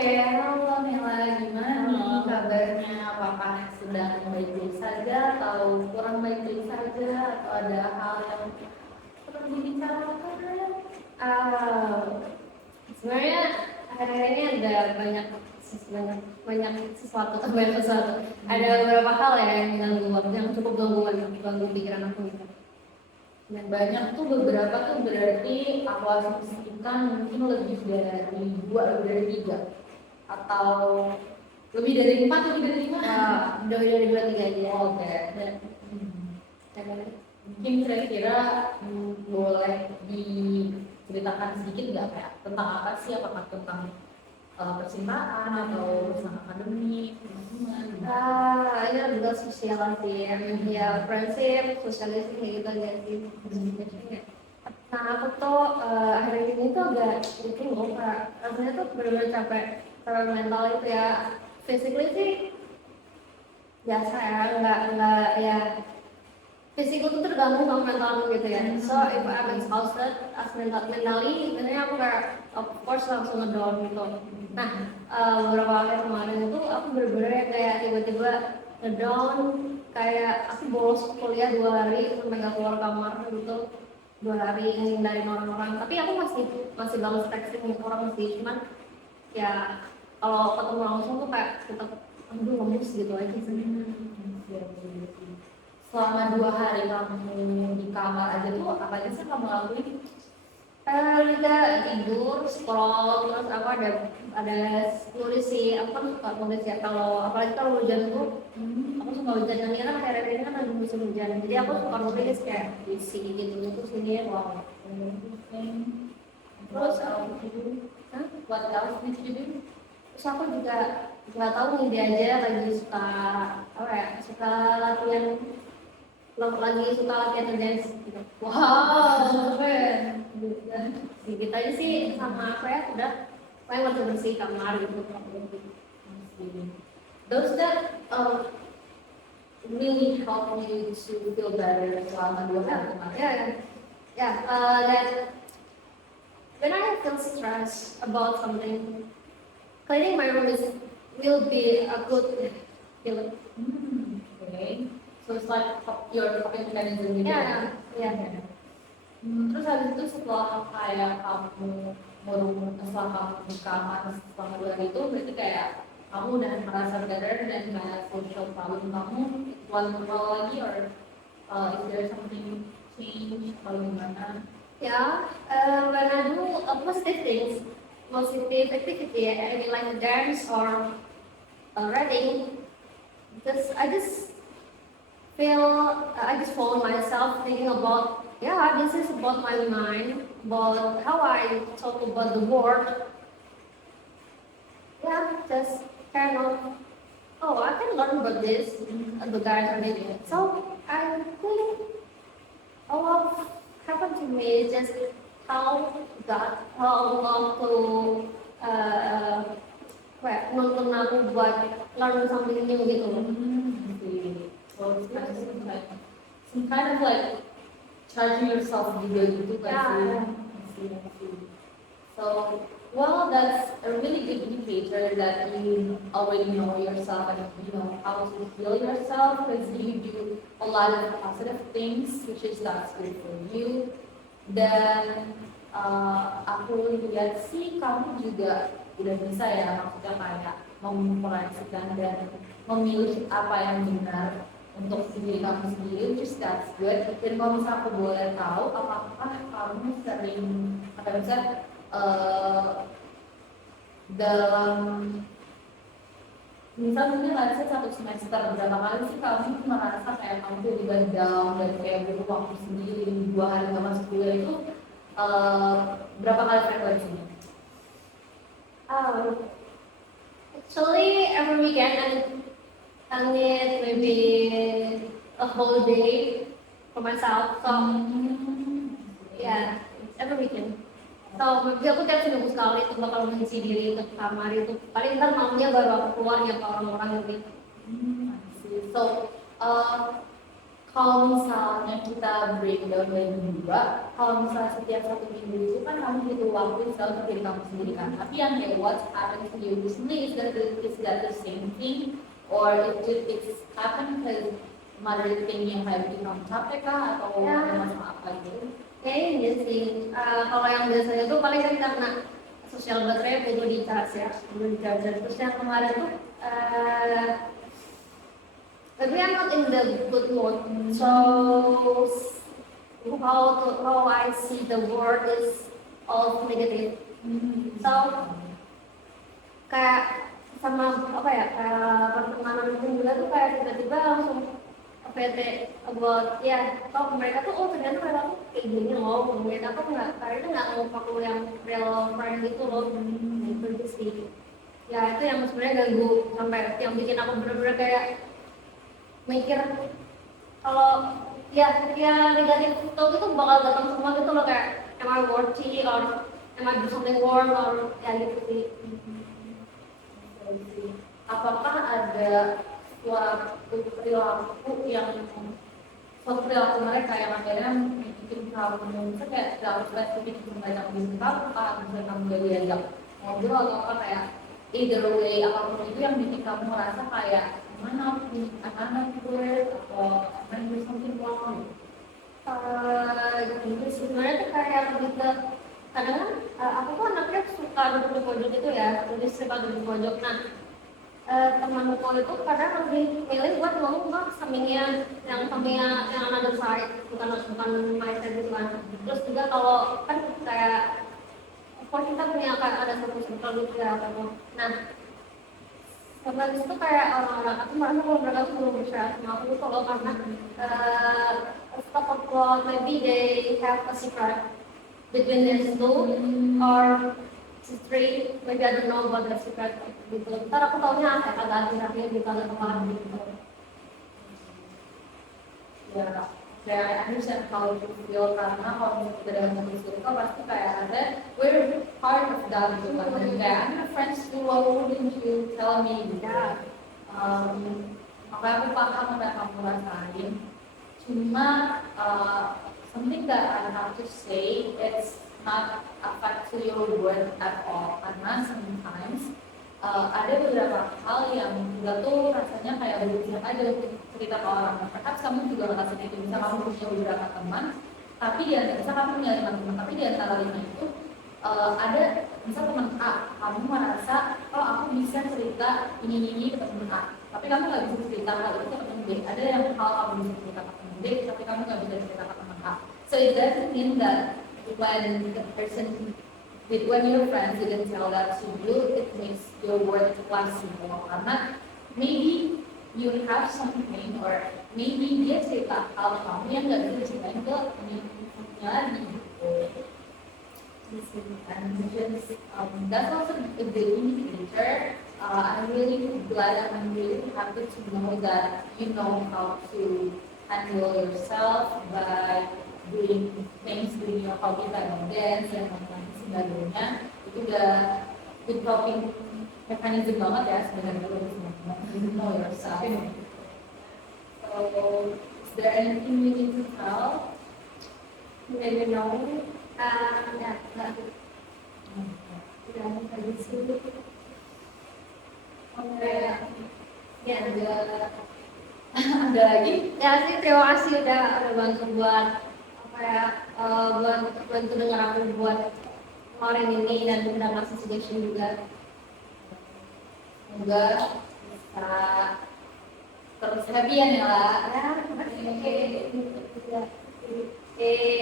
Oke, halo Mela, gimana nih Halo. kabarnya? Apakah sedang baik-baik saja atau kurang baik-baik saja atau ada hal yang perlu dibicarakan? Ah, Sebenarnya akhir-akhir ini ada banyak banyak sesuatu banyak sesuatu. Ada beberapa hal ya yang ganggu, yang cukup ganggu pikiran aku gitu. Dan banyak tuh beberapa tuh berarti aku asumsikan mungkin lebih dari dua, lebih dari tiga atau lebih dari empat, lebih dari lima. Dari dua tiga aja. Oke. Mungkin kira-kira boleh diceritakan sedikit nggak kayak tentang apa sih, apakah tentang percintaan atau urusan akademik, teman-teman? Ini adalah sosial sih ya friendship, sosialisasi kayak gitu aja sih. Nah aku tuh akhir ini tuh agak sedikit loh, rasanya tuh benar-benar capek mental itu ya. Physically sih biasa ya, nggak ya fisik itu terganggu sama mentalku gitu ya. So if I'm exhausted as mentally, biasanya aku kayak of course langsung ngedown gitu. Nah beberapa hari kemarin itu aku bener-bener kayak tiba-tiba ngedown, kayak aku bolos kuliah 2 hari sampai nggak keluar kamar gitu, 2 hari dari orang-orang. Tapi aku masih banget texting orang sih, cuman ya kalau ketemu langsung tuh kayak tetap aduh lemes gitu aja sih. Selama 2 hari kamu di kamar aja tuh apa aja sih kamu lakuin? Kita tidur, scroll, terus aku ada nulis sih. Aku kan suka nulis ya, kalau apalagi kalau hujan tuh aku suka hujan. Dan ini kan akhir-akhir ini kan lagi musim hujan, jadi aku suka nulis kayak puisi gitu terus ini. Wow. Terus What else did you do? terus aku juga nggak tahu nih, dia aja lagi suka apa ya, lagi suka latihan dance gitu. Wow, keren. Sedikit aja sih sama apa ya, udah paling bersih bersih kamar gitu. Those that really help you to feel better selama 2 hari kemarin. That when I feel stressed about something, cleaning my room will be a good feeling. Okay. So it's like your coping mechanism gitu. Yeah. Terus habis itu setelah kayak kamu setelah kamu di kamar selama 2 hari itu berarti kayak kamu udah merasa better dan kayak social problem kamu one normal lagi, or is there something change atau gimana? When I do positive things, positive activity, I mean like dance or reading, because I just follow myself thinking about, this is about my mind, about how I talk about the world. Just kind of, I can learn about this, the guys are doing it. So I think all of happened to me is just how Allah to nuntun aku buat learn something new gitu. So it's like some kind of like charging yourself juga gitu kan sih. So well, that's a really good indicator that you already know yourself and you know how to heal yourself, because you do a lot of positive things, which is that's good for you. Dan aku lihat sih kamu juga udah bisa ya, maksudnya kayak memproyeksikan dan memilih apa yang benar untuk diri kamu sendiri, which is that's good. Dan kalau misalnya aku boleh tahu, apakah kamu sering atau misalnya dalam mungkin let's say 1 semester, berapa kali sih kamu merasa kayak kamu tiba-tiba down dan kayak butuh waktu sendiri 2 hari nggak masuk kuliah itu, berapa kali frekuensinya? Actually, every weekend I need maybe a whole day for myself. So it's every weekend. So aku tiap seminggu sekali itu bakal mengisi diri ke kamar itu. Paling ntar malamnya baru aku keluar ya ke orang-orang gitu. So kalau misalnya kita breakdown dari dua, kalau misalnya setiap 1 minggu itu kan kamu butuh waktu misalnya untuk diri kamu sendiri kan. Tapi yang kayak what happened to you recently is that the same thing, or it's happened because mother thing yang kayak bikin kamu capek kah atau masalah apa gitu? Kayaknya sih, kalau yang biasanya tuh paling kan karena sosial baterai perlu di charge ya, perlu di charger. Terus yang kemarin tuh, tapi I'm not in the good mood. So how I see the world is all negative. So kayak sama apa ya, kayak pertemanan juga tuh kayak tiba-tiba langsung PT buat ya, kalau mereka tuh ternyata mereka tuh kayak gini loh, ngomongin aku kayaknya nggak mau aku yang real friend gitu loh, gitu sih. Ya itu yang sebenarnya ganggu sampai yang bikin aku bener-bener kayak mikir kalau ya negatif itu bakal datang semua gitu loh, kayak am I worthy or am I do something wrong or ya gitu sih. Apakah ada suatu perilaku mereka yang akhirnya bikin kamu misalnya kayak dalam spesifik mereka bikin kamu misalnya kamu gak diajak ngobrol atau apa kayak either way apapun itu yang bikin kamu merasa kayak mana gue atau mana do something wrong Gitu sih, sebenarnya tuh kayak lebih ke kadang kan aku tuh anaknya suka duduk di pojok gitu ya, jadi suka duduk di pojok. Nah temanku itu kadang lebih milih buat ngomong ke sampingnya yang another side, bukan my side gitu kan. Terus juga kalau kan kayak kok kita punya kayak ada satu circle gitu ya atau nah karena itu kayak orang-orang aku merasa kalau mereka tuh belum percaya sama aku tuh loh, karena stuff of maybe they have a secret between their two or three, maybe I don't know about the secret gitu. Ntar aku taunya kayak kagak akhir-akhir gitu, kagak kemarin gitu. Ya, saya understand how you feel karena kalau kita dalam satu circle pasti kayak ada we're part of that gitu kan. Kayak I'm your friends too, why wouldn't you tell me gitu. Makanya aku paham apa yang kamu rasain. Cuma something that I have to say it's not affect to your work at all karena sometimes ada beberapa hal yang juga tuh rasanya kayak berlebihan aja untuk cerita ke orang. Perhaps kamu juga ngerasa gitu, bisa kamu punya beberapa teman, tapi bisa kamu punya 5 teman, tapi di antara 5 itu ada misal teman A, kamu merasa oh aku bisa cerita ini ke teman A, tapi kamu nggak bisa cerita hal itu ke teman B. Ada yang hal kamu bisa cerita ke teman B, tapi kamu nggak bisa cerita ke teman A. So it doesn't mean that when the person when your friends didn't tell that to you, it makes your work less simple. Karena maybe you have something or maybe dia cerita hal kamu yang nggak bisa diceritain ke temennya lagi. And that's also a good indicator. I'm really glad and I'm really happy to know that you know how to handle yourself by doing things, doing your hobby like dance dan lain-lain sebagainya. Itu udah good coping mechanism banget ya sebenarnya untuk you know yourself. So, is there anything you need to tell? Maybe no. Ya, nggak. Udah habis itu. Ya ada lagi? Ya sih, terima kasih udah bantu buat buat bantu dengar aku buat kemarin ini dan udah ngasih suggestion juga. Semoga bisa terus happy ya Nela. Ya, terima kasih. Oke.